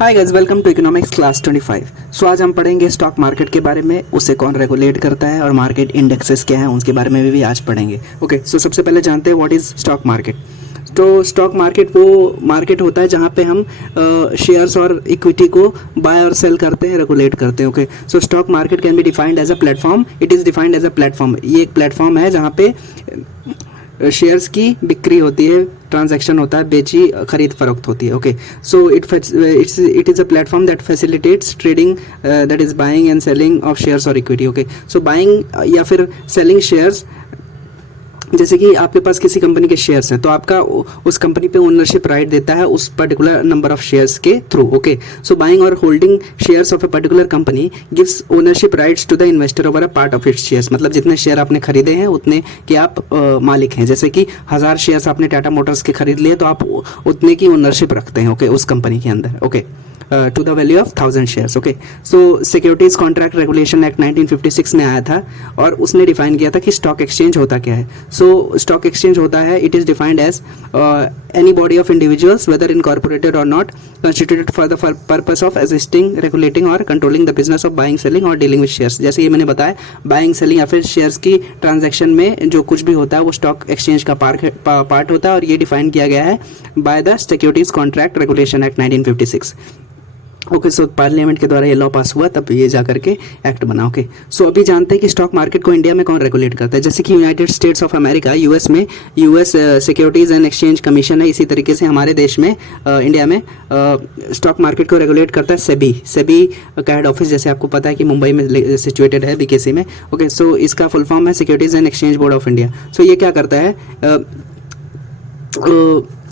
Hi guys, welcome to economics class 25। So आज हम पढ़ेंगे स्टॉक मार्केट के बारे में, उसे कौन रेगुलेट करता है और मार्केट इंडेक्सेस क्या हैं उनके बारे में भी आज पढ़ेंगे। ओके, सो सबसे पहले जानते हैं व्हाट इज़ स्टॉक मार्केट। तो स्टॉक मार्केट वो मार्केट होता है जहाँ पे हम शेयर्स और इक्विटी को बाय और सेल करते हैं, रेगुलेट करते हैं। Okay, so stock market can be defined as a platform. It is defined as a platform. ये एक प्लेटफॉर्म है जहाँ पे शेयर्स की बिक्री होती है, ट्रांजैक्शन होता है, बेची खरीद फरोख्त होती है। Okay, so it is a platform that facilitates trading, that is buying and selling of shares और इक्विटी। ओके, सो बाइंग या फिर सेलिंग शेयर्स, जैसे कि आपके पास किसी कंपनी के शेयर्स हैं तो आपका उस कंपनी पे ओनरशिप राइट देता है उस पर्टिकुलर नंबर ऑफ शेयर्स के थ्रू। ओके, सो बाइंग और holding shares of a particular company gives ownership rights to the investor over a part of its shares. मतलब जितने शेयर आपने खरीदे हैं उतने के आप मालिक हैं। जैसे कि 1000 शेयर्स आपने टाटा मोटर्स के खरीद लिए तो आप उतने की ओनरशिप रखते हैं। ओके, उस कंपनी के अंदर। Okay, to the value of 1000 shares. Okay, so securities contract regulation act 1956 में आया था और उसने डिफाइन किया था कि स्टॉक एक्सचेंज होता क्या है। सो स्टॉक एक्सचेंज होता है, it is defined as any body of individuals whether incorporated और not constituted for the purpose of assisting, regulating और controlling the business of buying, selling और dealing with shares। जैसे ये मैंने बताया, बाइंग सेलिंग या फिर शेयर्स की ट्रांजैक्शन में जो कुछ भी होता है वो स्टॉक एक्सचेंज का पार्ट होता है और ये डिफाइन किया गया है by the securities contract regulation act 1956। Okay, so parliament के द्वारा ये लॉ पास हुआ तब ये जा करके एक्ट बना। ओके, सो अभी जानते हैं कि स्टॉक मार्केट को इंडिया में कौन रेगुलेट करता है। जैसे कि United States of America, US में US securities and exchange commission है। इसी तरीके से हमारे देश में इंडिया में स्टॉक मार्केट को रेगुलेट करता है सेबी। सेबी का हेड ऑफिस जैसे आपको पता है कि मुंबई में सिचुएटेड है, बीकेसी में। ओके, सो इसका फुल फॉर्म है securities and exchange board of India. So ये क्या करता है,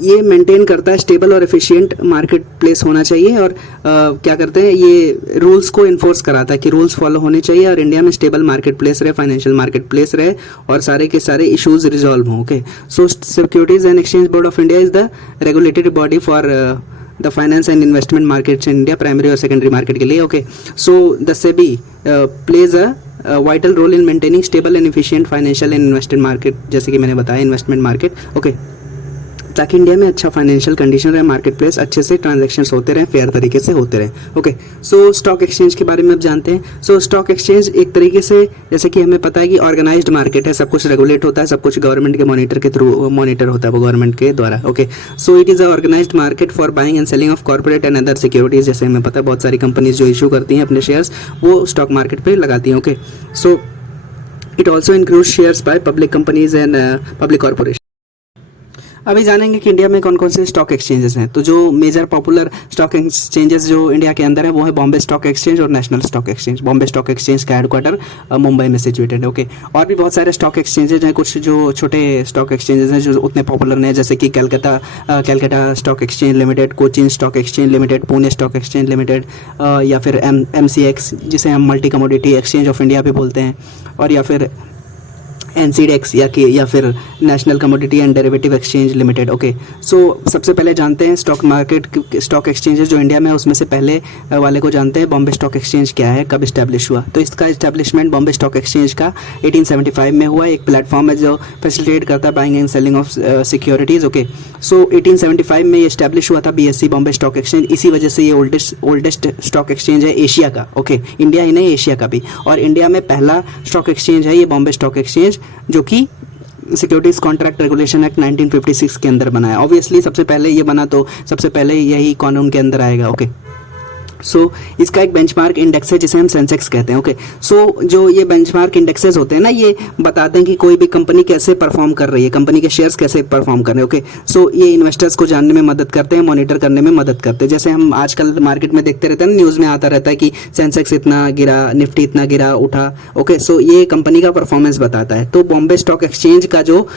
ये मेंटेन करता है स्टेबल और एफिशिएंट मार्केट प्लेस होना चाहिए और क्या करते हैं, ये रूल्स को इन्फोर्स कराता है कि रूल्स फॉलो होने चाहिए और इंडिया में स्टेबल मार्केट प्लेस रहे, फाइनेंशियल मार्केट प्लेस रहे और सारे के सारे इश्यूज रिजॉल्व हों। Okay, so securities and exchange board of India is the regulatory body for the finance and investment markets in India, primary और सेकेंडरी मार्केट के लिए। Okay, so the SEBI plays a vital role in maintaining stable and efficient financial and investment market, जैसे कि मैंने बताया investment market. Okay, ताकि India में अच्छा फाइनेंशियल कंडीशन रहे, मार्केट प्लेस अच्छे से ट्रांजैक्शंस होते रहें, फेयर तरीके से होते रहें। ओके, सो स्टॉक एक्सचेंज के बारे में अब जानते हैं। सो स्टॉक एक्सचेंज एक तरीके से, जैसे कि हमें पता है कि ऑर्गेनाइज्ड मार्केट है, सब कुछ रेगुलेट होता है, सब कुछ गवर्नमेंट के मॉनिटर के थ्रू मॉनिटर होता है वो गवर्नमेंट के द्वारा। Okay, so it is a organised market for buying and selling of corporate and other securities. जैसे हमें पता है बहुत सारी कंपनीज जो इशू करती हैं अपने शेयर्स वो स्टॉक मार्केट पर लगाती हैं। Okay, so it also include shares by public companies and public corporation. अभी जानेंगे कि इंडिया में कौन कौन से स्टॉक एक्सचेंजेस हैं। तो जो मेजर पॉपुलर स्टॉक एक्सचेंजेस जो इंडिया के अंदर है वो है बॉम्बे स्टॉक एक्सचेंज और national stock exchange. Bombay stock exchange का हेडक्वार्टर मुंबई में सिचुएटेड है। ओके, और भी बहुत सारे स्टॉक एक्सचेंजेज हैं, कुछ जो छोटे स्टॉक एक्सचेंजेस हैं जो उतने पॉपुलर नहीं है, जैसे कि Calcutta stock exchange limited, Cochin stock exchange limited, Pune stock exchange limited, या फिर MCX जिसे हम multi commodity exchange of India भी बोलते हैं, और या फिर NCDEX या फिर national commodity and derivative exchange limited. Okay, so सबसे पहले जानते हैं स्टॉक मार्केट स्टॉक एक्सचेंजेस जो इंडिया में है उसमें से पहले वाले को जानते हैं, बॉम्बे स्टॉक एक्सचेंज क्या है, कब इस्टेब्लिश हुआ। तो इसका इस्टेब्लिशमेंट बॉम्बे स्टॉक एक्सचेंज का 1875 में हुआ। एक प्लेटफॉर्म है जो फैसिलिटेट करता है buying and selling of securities. Okay, so 1875 में ये इस्टेब्लिश हुआ था BSE बॉम्बे स्टॉक एक्सचेंज। इसी वजह से ये ओल्डेस्ट स्टॉक एक्सचेंज है एशिया का। ओके, इंडिया ही नहीं एशिया का भी, और इंडिया में पहला स्टॉक एक्सचेंज है ये बॉम्बे स्टॉक एक्सचेंज जो कि सिक्योरिटीज कॉन्ट्रैक्ट रेगुलेशन एक्ट 1956 के अंदर बना है। ऑब्वियसली सबसे पहले ये बना तो सबसे पहले यही कानून के अंदर आएगा। ओके, सो इसका एक बेंचमार्क इंडेक्स है जिसे हम सेंसेक्स कहते हैं। ओके, सो जो ये बेंचमार्क इंडेक्सेस होते हैं ना, ये बताते हैं कि कोई भी कंपनी कैसे परफॉर्म कर रही है, कंपनी के शेयर्स कैसे परफॉर्म कर रहे हैं। ओके, सो ये इन्वेस्टर्स को जानने में मदद करते हैं, मॉनिटर करने में मदद करते हैं। जैसे हम आजकल मार्केट में देखते रहते हैं ना, न्यूज़ में आता रहता है कि सेंसेक्स इतना गिरा, निफ्टी इतना गिरा, उठा। ओके, सो ये कंपनी का परफॉर्मेंस बताता है। तो बॉम्बे स्टॉक एक्सचेंज का जो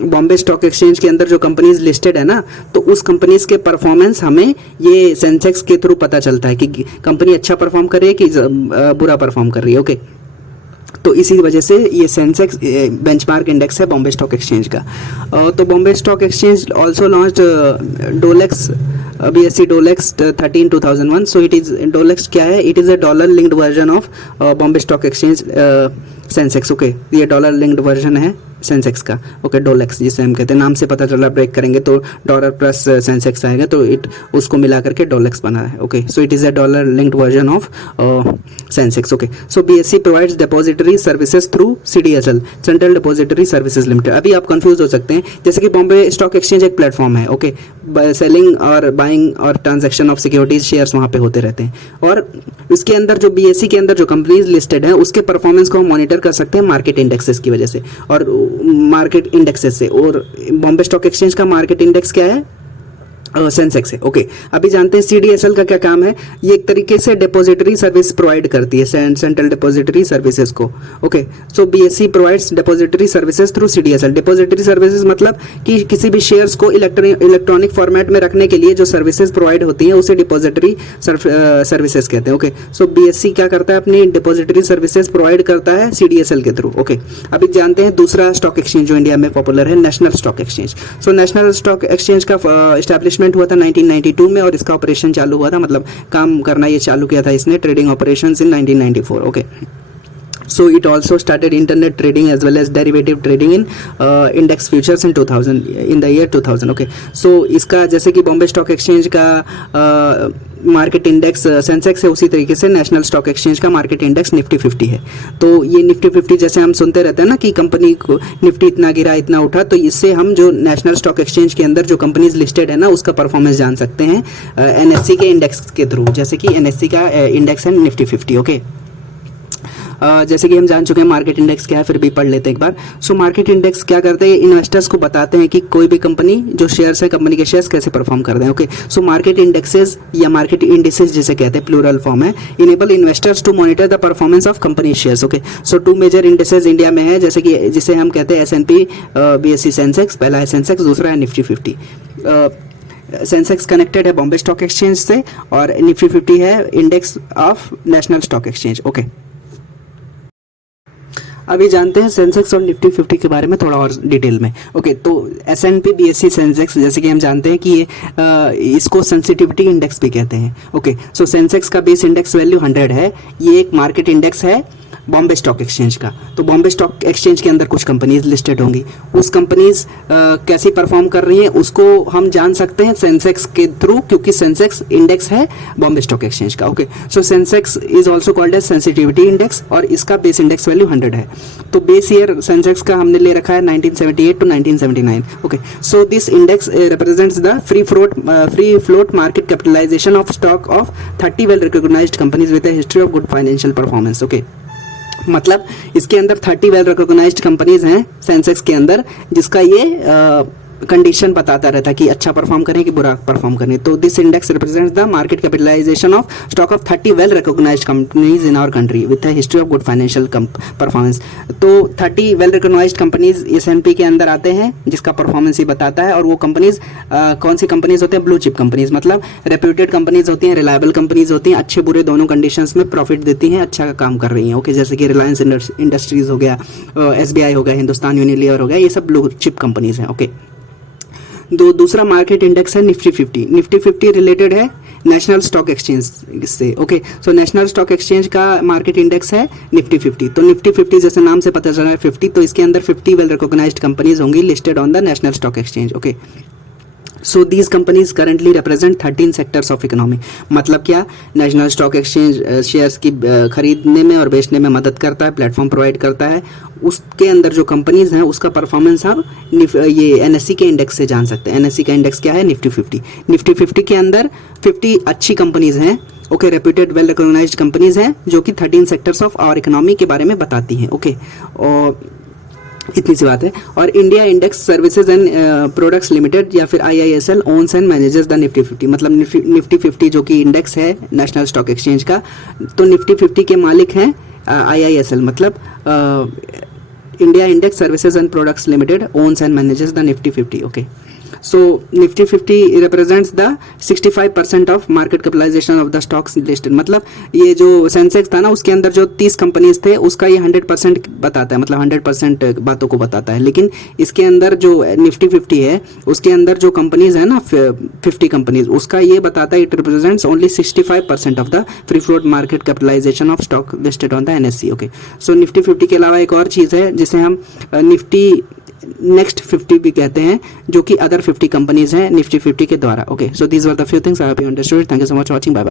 बॉम्बे स्टॉक एक्सचेंज के अंदर जो कंपनीज लिस्टेड है ना, तो उस कंपनीज के परफॉर्मेंस हमें ये सेंसेक्स के थ्रू पता चलता है कि कंपनी अच्छा परफॉर्म कर रही है कि बुरा परफॉर्म कर रही है। ओके, तो इसी वजह से ये सेंसेक्स बेंचमार्क इंडेक्स है बॉम्बे स्टॉक एक्सचेंज का। तो Bombay stock exchange also launched BSE Dolex 13 2001. So it is Dolex क्या है? It is a dollar linked version of Bombay Stock Exchange Sensex. Okay, ये डॉलर लिंक्ड वर्जन है सेंसेक्स का. Okay, डोलेक्स जिसे हम कहते हैं, नाम से पता चला, ब्रेक करेंगे तो डॉलर प्लस सेंसेक्स आएगा, तो इट उसको मिला करके डोलेक्स बना है. Okay, so it is a dollar linked version of Sensex. Okay, so BSE provides depository services through CDSL, central depository services limited. अभी आप कंफ्यूज हो सकते हैं, जैसे कि बॉम्बे स्टॉक एक्सचेंज एक प्लेटफॉर्म है. ओके, सेलिंग और बाइंग और ट्रांजैक्शन ऑफ सिक्योरिटीज शेयर्स वहाँ पे होते रहते हैं, और इसके अंदर जो BSE के अंदर जो कंपनीज लिस्टेड हैं उसके परफॉर्मेंस को हम मॉनिटर कर सकते हैं मार्केट इंडेक्सेस की वजह से और मार्केट इंडेक्सेस से. और बॉम्बे स्टॉक एक्सचेंज का मार्केट इंडेक्स क्या है? सेंसेक्स है. ओके, अभी जानते हैं CDSL का क्या काम है. ये एक तरीके से डिपॉजिटरी सर्विस प्रोवाइड करती है, सेंट्रल डिपॉजिटरी सर्विसेज को. ओके, सो BSE provides depository services through CDSL. Depository services मतलब कि किसी भी शेयर्स को इलेक्ट्रॉनिक फॉर्मेट में रखने के लिए जो सर्विसेज प्रोवाइड होती हैं उसे डिपॉजिटरी सर्विसेज कहते हैं. ओके, सो BSE क्या करता है? अपनी डिपॉजिटरी सर्विसेज प्रोवाइड करता है CDSL के थ्रू. ओके, अभी जानते हैं दूसरा स्टॉक एक्सचेंज जो इंडिया में पॉपुलर है, national stock exchange. So national stock exchange का एस्टैब्लिशमेंट हुआ था 1992 में और इसका ऑपरेशन चालू हुआ था, मतलब काम करना ये चालू किया था इसने, trading operations in 1994. Okay, so it also started internet trading as well as derivative trading in index futures in 2000, in the year 2000. okay, so इसका जैसे कि बॉम्बे स्टॉक एक्सचेंज का मार्केट इंडेक्स सेंसेक्स है, उसी तरीके से नेशनल स्टॉक एक्सचेंज का market index Nifty 50 है. तो ये निफ्टी 50 जैसे हम सुनते रहते हैं ना कि कंपनी को निफ्टी इतना गिरा इतना उठा, तो इससे हम जो नेशनल स्टॉक एक्सचेंज के अंदर जो कंपनीज लिस्टेड है ना उसका परफॉर्मेंस जान सकते हैं NSE के इंडेक्स के थ्रू, जैसे कि NSE का इंडेक्स है निफ्टी 50. ओके, जैसे कि हम जान चुके हैं मार्केट इंडेक्स क्या है, फिर भी पढ़ लेते हैं एक बार. सो मार्केट इंडेक्स क्या करते हैं? इन्वेस्टर्स को बताते हैं कि कोई भी कंपनी जो शेयर्स है, कंपनी के शेयर्स कैसे परफॉर्म कर रहे हैं. ओके, सो मार्केट इंडेक्सेस या मार्केट इंडिसेस जिसे कहते हैं, प्लूरल फॉर्म है, enable investors to monitor the performance of company shares. Okay, so 2 major indices India में है, जैसे कि जिसे हम कहते हैं S&P BSE सेंसेक्स. पहला है सेंसेक्स, दूसरा है निफ्टी 50. सेंसेक्स कनेक्टेड है बॉम्बे स्टॉक एक्सचेंज से और निफ्टी 50 है index of national stock exchange. Okay, अभी जानते हैं सेंसेक्स और निफ्टी 50 के बारे में थोड़ा और डिटेल में. ओके, तो S&P BSE सेंसेक्स जैसे कि हम जानते हैं कि ये इसको सेंसिटिविटी इंडेक्स भी कहते हैं. ओके, सो सेंसेक्स का बेस इंडेक्स वैल्यू 100 है. ये एक मार्केट इंडेक्स है बॉम्बे स्टॉक एक्सचेंज का. तो बॉम्बे स्टॉक एक्सचेंज के अंदर कुछ कंपनीज लिस्टेड होंगी, उस कंपनीज कैसी परफॉर्म कर रही हैं उसको हम जान सकते हैं सेंसेक्स के थ्रू, क्योंकि सेंसेक्स इंडेक्स है बॉम्बे स्टॉक एक्सचेंज का. Okay, so Sensex is also called as sensitivity index और इसका बेस इंडेक्स वैल्यू 100 है. तो बेस ईयर सेंसेक्स का हमने ले रखा है 1978 to 1979. Okay, so this index represents the free float market capitalisation of stock of 30 well recognised companies with a history of good financial performance. Okay, मतलब इसके अंदर 30 वेल रिकॉग्नाइज्ड कंपनीज हैं सेंसेक्स के अंदर, जिसका ये कंडीशन बताता रहता है कि अच्छा परफॉर्म करें कि बुरा परफॉर्म करें. तो this index represents the market capitalisation of stock of 30 well recognised companies in our country with a history of good financial performance. तो 30 वेल रिकॉग्नाइज्ड कंपनीज S&P के अंदर आते हैं, जिसका परफॉर्मेंस ही बताता है. और वो कंपनीज कौन सी कंपनीज होते हैं? ब्लू चिप कंपनीज, मतलब रेप्यूटेड कंपनीज होती हैं, रिलायबल कंपनीज होती हैं, अच्छे बुरे दोनों कंडीशंस में प्रॉफिट देती हैं, अच्छा काम कर रही हैं. ओके, जैसे कि रिलायंस इंडस्ट्रीज हो गया, SBI हो गया, हिंदुस्तान यूनिलीवर हो गया, ये सब ब्लू चिप कंपनीज हैं. ओके, दूसरा मार्केट इंडेक्स है निफ्टी 50. निफ्टी 50 रिलेटेड है नेशनल स्टॉक एक्सचेंज से. Okay, so national stock exchange का मार्केट इंडेक्स है निफ्टी 50. तो निफ्टी 50 जैसे नाम से पता चल रहा है 50, तो इसके अंदर 50 वेल रिकॉग्नाइज्ड कंपनीज होंगी listed on the national stock exchange. Okay, so these companies currently represent 13 sectors of economy. मतलब क्या? नेशनल स्टॉक एक्सचेंज शेयर्स की खरीदने में और बेचने में मदद करता है, प्लेटफॉर्म प्रोवाइड करता है. उसके अंदर जो कंपनीज हैं उसका परफॉर्मेंस हम ये NSE के इंडेक्स से जान सकते हैं. NSE का इंडेक्स क्या है? निफ्टी 50. निफ्टी 50 के अंदर 50 अच्छी कंपनीज हैं. Okay, reputed well recognised companies हैं जो कि 13 सेक्टर्स ऑफ आवर इकोनॉमी के बारे में बताती हैं. ओके, और इतनी सी बात है. और India index services and products limited या फिर IISL owns and manages the Nifty 50. मतलब निफ्टी 50 जो कि इंडेक्स है नेशनल स्टॉक एक्सचेंज का, तो निफ्टी 50 के मालिक हैं IISL, मतलब India index services and products limited owns and manages the Nifty 50. Okay, so Nifty 50 represents the 65% of market capitalisation of the stocks listed, मतलब ये जो सेंसेक्स था ना उसके अंदर जो 30 कंपनीज थे उसका ये 100% बताता है, मतलब 100% बातों को बताता है। लेकिन इसके अंदर जो निफ्टी 50 है उसके अंदर जो कंपनीज है ना 50 कंपनीज, उसका ये बताता है it represents only 65% of the free float market capitalisation of stock listed on the NSC. Okay, so Nifty 50 के अलावा एक और चीज़ है जिसे हम निफ्टी नेक्स्ट 50 भी कहते हैं, जो कि अदर 50 कंपनीज हैं निफ्टी 50 के द्वारा। Okay, so these were the few things I hope you understood. Thank you so much watching, bye bye.